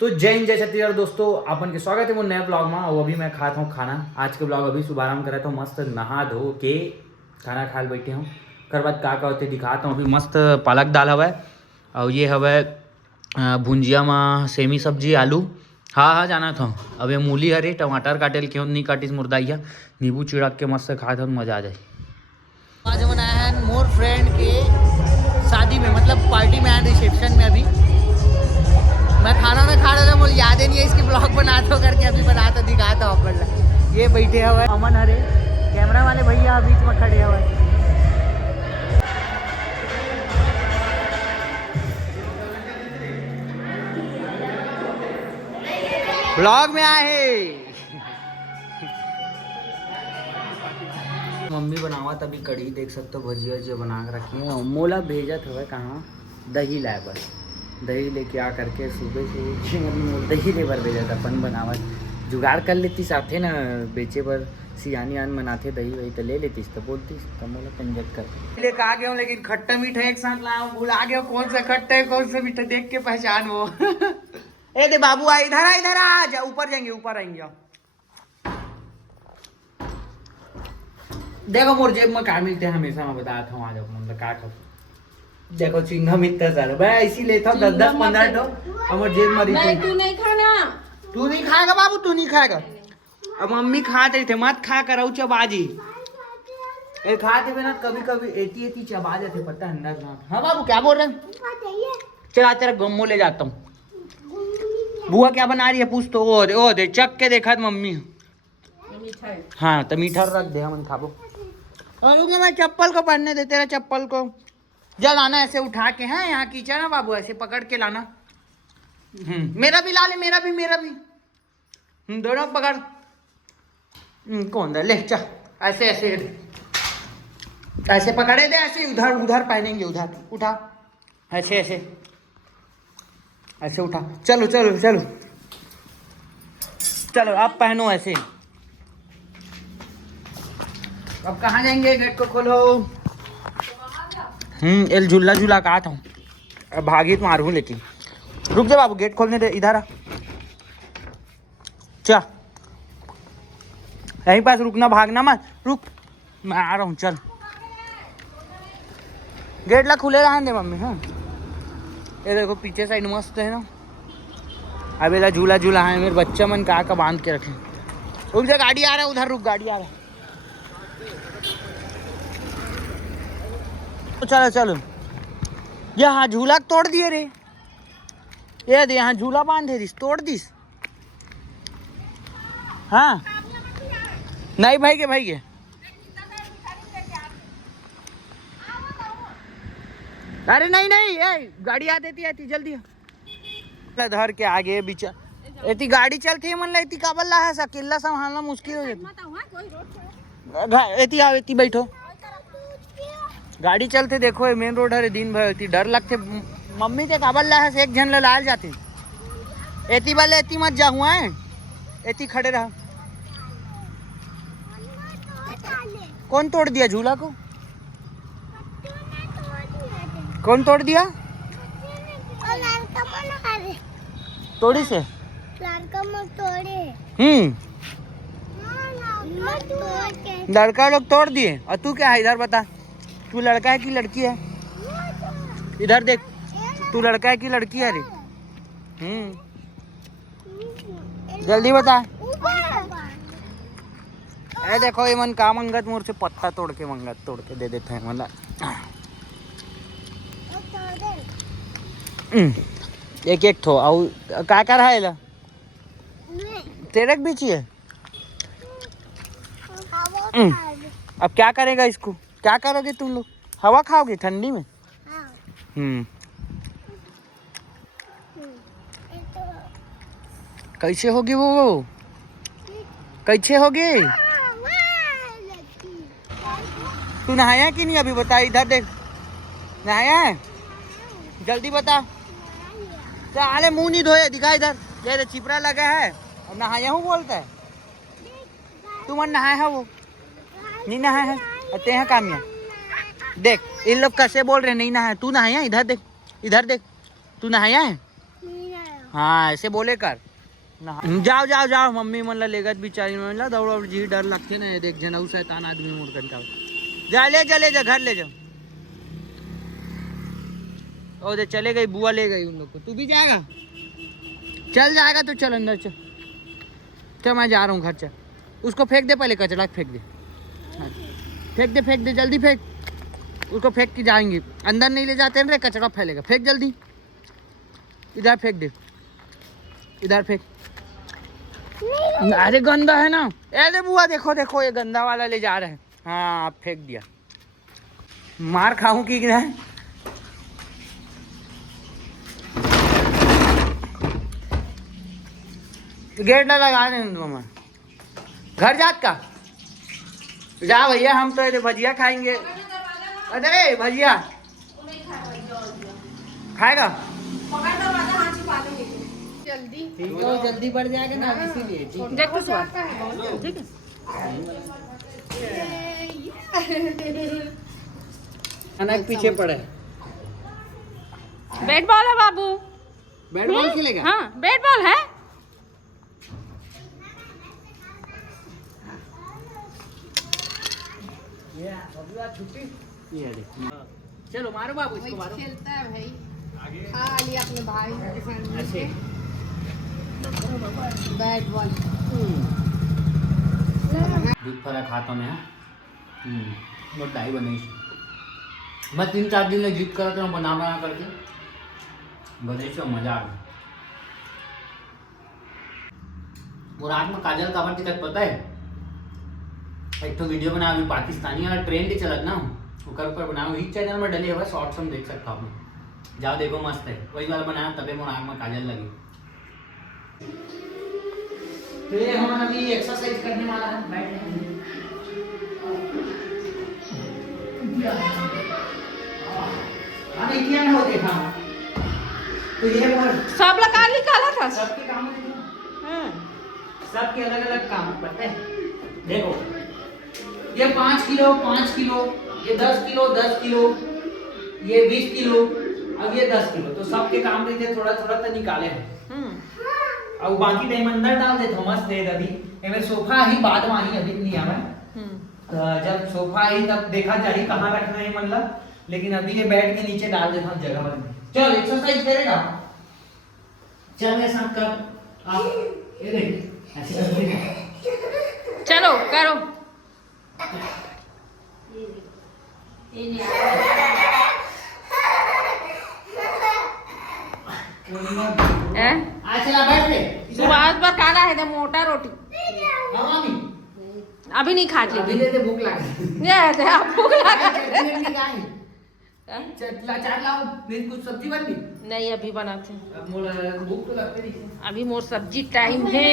तो जय हिंद जय छत्तीसगढ़ दोस्तों, अपन के स्वागत है वो नए ब्लॉग में। और अभी मैं खाता हूँ खाना। आज के ब्लॉग अभी शुभारंभ करा था, मस्त नहा धो के खाना खा बैठे हूँ। कर बाद का होते दिखाता हूँ। अभी मस्त पालक दाल हवा और ये हवा भुंजिया में सेमी सब्जी आलू। हाँ जाना था। अब मूली हरे टमाटर काटे क्यों नहीं काटिस मुर्दाइया नींबू चिड़क के मस्त खा था, मजा आ जाए। आज हम आए हैं मोर फ्रेंड के शादी में, मतलब पार्टी में आए, रिसेप्शन में। अभी मैं खाना ना खा रहा था, मुझे याद ही नहीं है इसकी ब्लॉग बनाता करके। अभी बनाता दिखाता हूँ अपन। ये बैठे हुए अमन हरे, कैमरा वाले भैया बीच में खड़े हुए। ब्लॉग में आए मम्मी बनावा तभी कड़ी देख सकते हो, भजिया वजिया बना के रखी है। मोला भेजा था कहाँ दही लाए, बस दही लेके आ करके सुबह से दही ले बार भेजा था। अपन बनावा जुगाड़ कर लेती साथे ना, बेचे पर सियानी आन बनाते दही वही तो ले लेती तो बोलती तो मोला पंजत कर ले आ गया हूँ, लेकिन खट्टा मीठा एक साथ लाया, भुला गया कौन सा खट्टा है कौन सा मीठा, देख के पहचान वो। ए दे बाबू आ, इधर आ जा, ऊपर जाएंगे ऊपर आएंगे। देखो मोर जेब में का मिलते हैं हमेशा, मैं बताया था आज मतलब का कर। देखो चिंगम इतना सारा मैं ऐसी लेता हूँ 10-15 तो हमारे जेब में नहीं, तू नहीं खाना। तू नहीं खाएगा बाबू, तू नहीं खाएगा। अब मम्मी खाते थे, मत खा कर चबाजी ए खाते बिना कभी कभी एती एती चबा जाते, पता है अंदाज ना। हाँ बाबू क्या बोल रहे हैं? चला तेरा गम्मो ले जाता हूँ। बुआ क्या बना रही है पूछ तो। ओ दे चक के देखा मम्मी। हाँ तो मीठा रख दे, हम खाबो। और मैं चप्पल को पहनने दे, तेरा चप्पल को जल आना ऐसे उठा के। हैं यहाँ कीचड़ ना बाबू, ऐसे पकड़ के लाना। मेरा भी ला ले, मेरा भी दोनों पकड़। कौन दे ले चा, ऐसे ऐसे ऐसे पकड़े दे, ऐसे उधर उधर पहनेंगे, उधर उठा, ऐसे ऐसे ऐसे उठा। चलो चलो चलो चलो अब पहनो ऐसे। अब कहाँ जाएंगे? गेट को खोलो। एल झूला झूला कहा था, अब भागी तो मारू, लेकिन रुक जा बाबू, गेट खोलने दे। इधर आ, चल यहीं पास रुकना, भागना मत, रुक मैं आ रहा हूँ। चल गेट ला खुले रहने दे मम्मी। हाँ ये देखो पीछे साइड मस्त है ना। अबे ला झूला झूला है, मेरे बच्चा मन का बांध के रखे। रुक जा, गाड़ी आ रहा है उधर, रुक गाड़ी आ रहा है। चलो चलो, यहाँ झूला तोड़ दिए रे, ये दे यहाँ झूला बांधे दिस, तोड़ दिस। हाँ नहीं भाई के अरे नहीं ए, गाड़ी आ देती आती जल्दी धर के आगे बीच एती गाड़ी चलती है। मन लेती काबल ला है, अकेला संभालना मुश्किल हो जाती। एती आओ, एती बैठो, गाड़ी चलते देखो, ये मेन रोड है, दिन भर एती डर लगते। मम्मी के काबल ला है, एक जन लाल जाते। एती वाले एती मत जा हुआ है, एती खड़े रहा। कौन तोड़ दिया झूला को? कौन तोड़ दिया? तोड़ी से लड़का लोग तोड़ दिए। और तू क्या है? इधर बता, तू लड़का है कि लड़की है? इधर देख, तू लड़का है कि लड़की है रे? जल्दी बता। ए देखो ये मन का मंगत मोर से पत्ता तोड़ के मंगत तोड़ के दे देते हैं मतलब। एक एक ठो आउ का कर है ला तेरे भी चाहिए। अब क्या करेगा इसको? क्या करोगे तुम लोग? हवा खाओगे ठंडी में? कैसे होगी वो कैसे होगी? तू नहाया कि नहीं अभी बता, इधर देख, नहाया है? जल्दी बता। अरे मुंह नहीं धोया, दिखा इधर, ये चिपरा लगा है और नहाया हूँ बोलता है। तू मन नहाया है? वो नहीं नहाया है, अते हैं कामिया। देख इन लोग कैसे बोल रहे नहीं नहाया। तू नहाया? इधर देख, इधर देख, तू नहाया है? हाँ ऐसे बोले कर जाओ जाओ जाओ मम्मी मन ला लेगत बिचारी मन ला दौड़ जी डर लगते ना ये देख जनऊ शैतान आदमी मुड़कन का जा ले जा घर ले जा ओ दे चले गई बुआ ले गई उन लोग को तू भी जाएगा चल जाएगा तो चल अंदर चल चल मैं जा रहा हूँ घर चल उसको फेंक दे पहले कचरा फेंक दे हाँ, फेंक दे जल्दी फेंक उसको फेंक के जाएंगे अंदर नहीं ले जाते रे कचरा फैलेगा फेंक जल्दी इधर फेंक दे इधर फेंक अरे गंदा है ना अरे बुआ देखो देखो ये गंदा वाला ले जा रहे हैं हाँ आप फेंक दिया मार खाऊं कि नहीं गेट ना लगा दे मैं घर जात का जा भैया हम तो ये भजिया खाएंगे अरे भजिया खाएगा जल्दी बढ़ जाएगा ना इसीलिए ठीक है खाना के पीछे पड़े बैट बॉल है बाबू बैट बॉल खेलेगा हाँ बैट बॉल है छुट्टी चलो मारो बाबू इसको मारो खेलता है भाई खा लिया अपने भाई के साथ ऐसे बैट बॉल दूध फरा खाता मैं बहुत डाई बनी मैं 3-4 दिन में जीत कर बना करके बने से मजा आ गया और आज में काजल का टिकट पता है एक तो वीडियो बना अभी पाकिस्तानी वाला ट्रेंड ही चलत ना ओकर ऊपर बनाया वही चैनल में डले हुआ शॉर्ट्स हम देख सकता हूँ जाओ देखो मस्त है वही वाला बनाया तबे मोर आँख में काजल लगी तो ये हम अभी एक्सरसाइज करने वाला है बैठ किया ना हो देखा तो ये सब लगा निकाला था सबके काम सबके अलग अलग काम पता है देखो ये 5 किलो 5 किलो ये 10 किलो 10 किलो ये 20 किलो अब ये 10 किलो तो सबके काम देते थोड़ा थोड़ा तो निकाले हैं अब बाकी टाइम अंदर डाल देते हो मस्त दे अभी एमे सोफा ही बाद में ही अभी नहीं आवे तो जब सोफा ही तब देखा जाए कहाँ रखना है मतलब लेकिन अभी ये बेड के नीचे डाल देता हूँ जगह पर चल एक्सरसाइज करेगा चल मेरे साथ कर आप ये देख ऐसे कर चलो करो चला बैठ ले सुबह पर खाना है तो मोटा रोटी हाँ मामी अभी नहीं खा अभी दे भूख लगी ये आप भूख लगा चार लाओ फिर कुछ सब्जी बन गई नहीं अभी बनाते हैं अब मोला भूख तो लगती नहीं अभी मोर सब्जी टाइम है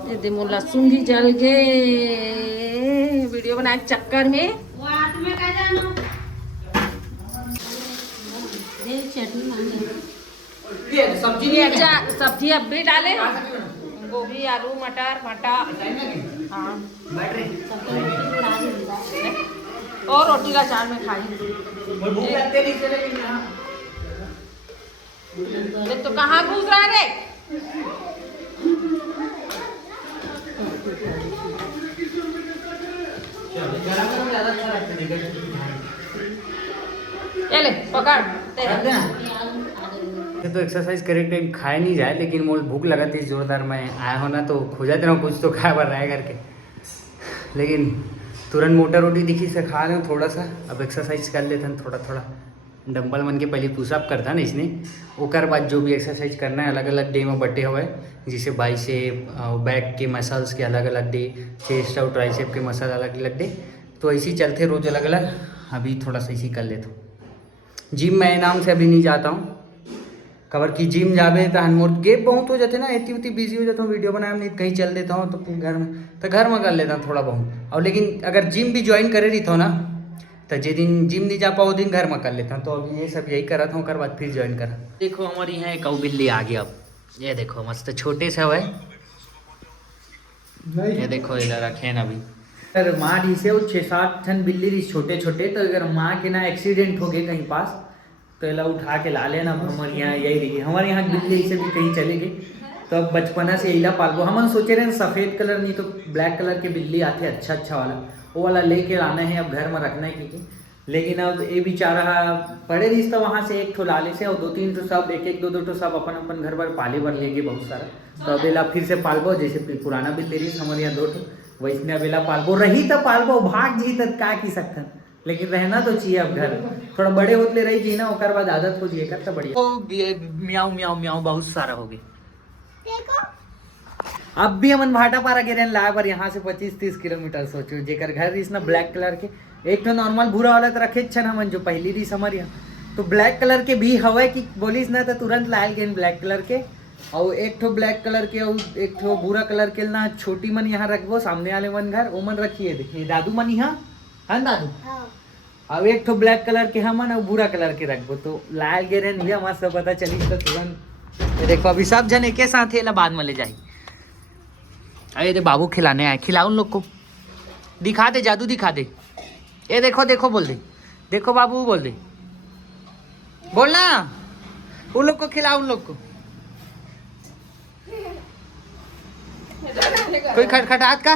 ये दे मोर लहसुन भी जल गए वीडियो बनाए के चक्कर में ये सब्जी नहीं है सब्जी अब भी डाले गोभी आलू मटर भट्टा हाँ बैठ रहे और रोटी का चार में खाई और भूख लगते नहीं चले लेकिन हां अरे तो कहाँ घुस रहा है रे चलो गरम ज्यादा अच्छा लगता है ये ले पकड़ रख देना तो एक्सरसाइज करे टाइम खाए नहीं जाए लेकिन मोल भूख लगा थी जोरदार मैं आया हो ना तो खोजा था कुछ तो खाया बन रहा है करके लेकिन तुरंत मोटा रोटी दिखी से खा रहे हो थोड़ा सा अब एक्सरसाइज कर लेते हैं थोड़ा थोड़ा डंबल मन के पहले पुशअप करता ना इसने ओकर बाद जो भी एक्सरसाइज करना है अलग अलग डे में बटे हुए जैसे बाइसेप बैक के मसल्स के अलग अलग डे चेस्ट और ट्राइसेप के मसल अलग अलग डे तो ऐसे ही चलते रोज अलग अलग अभी थोड़ा सा इसी कर लेता हूँ जिम मैं नाम से अभी नहीं जाता हूँ कवर की जिम जाबे तो मोर गेप बहुत हो जाते ना इतनी उतनी बिजी हो जाता हूँ वीडियो बनाए नहीं कहीं चल देता हूँ तो घर में कर लेता हूँ थोड़ा बहुत और लेकिन अगर जिम भी ज्वाइन करे रही था ना तो जिस दिन जिम नहीं जा पाओ दिन घर में कर लेता हूँ तो अभी ये सब यही करा था ओकर बाद फिर ज्वाइन करा देखो हमारे यहाँ एक बिल्ली आ गया अब ये देखो मस्त छोटे से हुए ये देखो इधर रखे ना अभी अगर माँ ढीसे वो 6-7 ठन बिल्ली रही छोटे छोटे तो अगर माँ के ना एक्सीडेंट हो गए कहीं पास तो एला उठा के ला लेना। हमारे यहाँ यही रही, हमारे यहाँ बिल्ली ऐसे भी कहीं चले गए तो अब बचपना से इला पालबो। हम सोचे रहे सफ़ेद कलर नहीं तो ब्लैक कलर के बिल्ली आते अच्छा वाला, वो वाला लेके आना है, अब घर में रखना है क्योंकि। लेकिन अब ये बेचारा पड़े रही तो वहाँ से एक ठो लाले से और 2-3 ठो सब एक 2-2 ठो सब अपन घर पर पाले बर लेगे बहुत सारा। तो अब एला फिर से पालबो, जैसे पुराना बिल्ली रही हमारे यहाँ 2 ठो वैसने अब एला पालबो। रही तो पालबो, भाग जी तक का की सकता, लेकिन रहना तो चाहिए। अब घर थोड़ा बड़े होते रही जी ना, ओकर बाद आदत हो जाए कर तो बढ़िया। म्याऊ म्याऊ म्याऊ बहुत सारा हो गए। अब भी हमन भाटा पारा गिरे लाए पर यहाँ से 25-30 किलोमीटर सोचो, जेकर घर रही ना ब्लैक कलर के। एक तो नॉर्मल भूरा वाला तो रखे छन हमन जो पहली रही समर यहाँ, तो ब्लैक कलर के भी हवा कि बोलिस ना तो तुरंत लायल गए ब्लैक कलर के। और एक ठो ब्लैक कलर के और एक ठो भूरा कलर के ना छोटी मन यहाँ रखबो, सामने वाले मन घर वो मन रखिए। देखिए दादू मन यहाँ है दादू। अब एक ठो ब्लैक कलर के हमन और भूरा कलर के रखबो, तो लायल गए रहे नहीं हमारे सब पता चली तो तुरंत। देखो अभी सब जन एक साथ है बाद में ले जाए। अरे बाबू खिलाने आए, खिलाओ उन लोग को, दिखा दे जादू दिखा दे। ये देखो देखो बोल दे, देखो बाबू बोल दे, बोलना उन लोग को खिलाओ, उन लोग को। कोई खटखटात का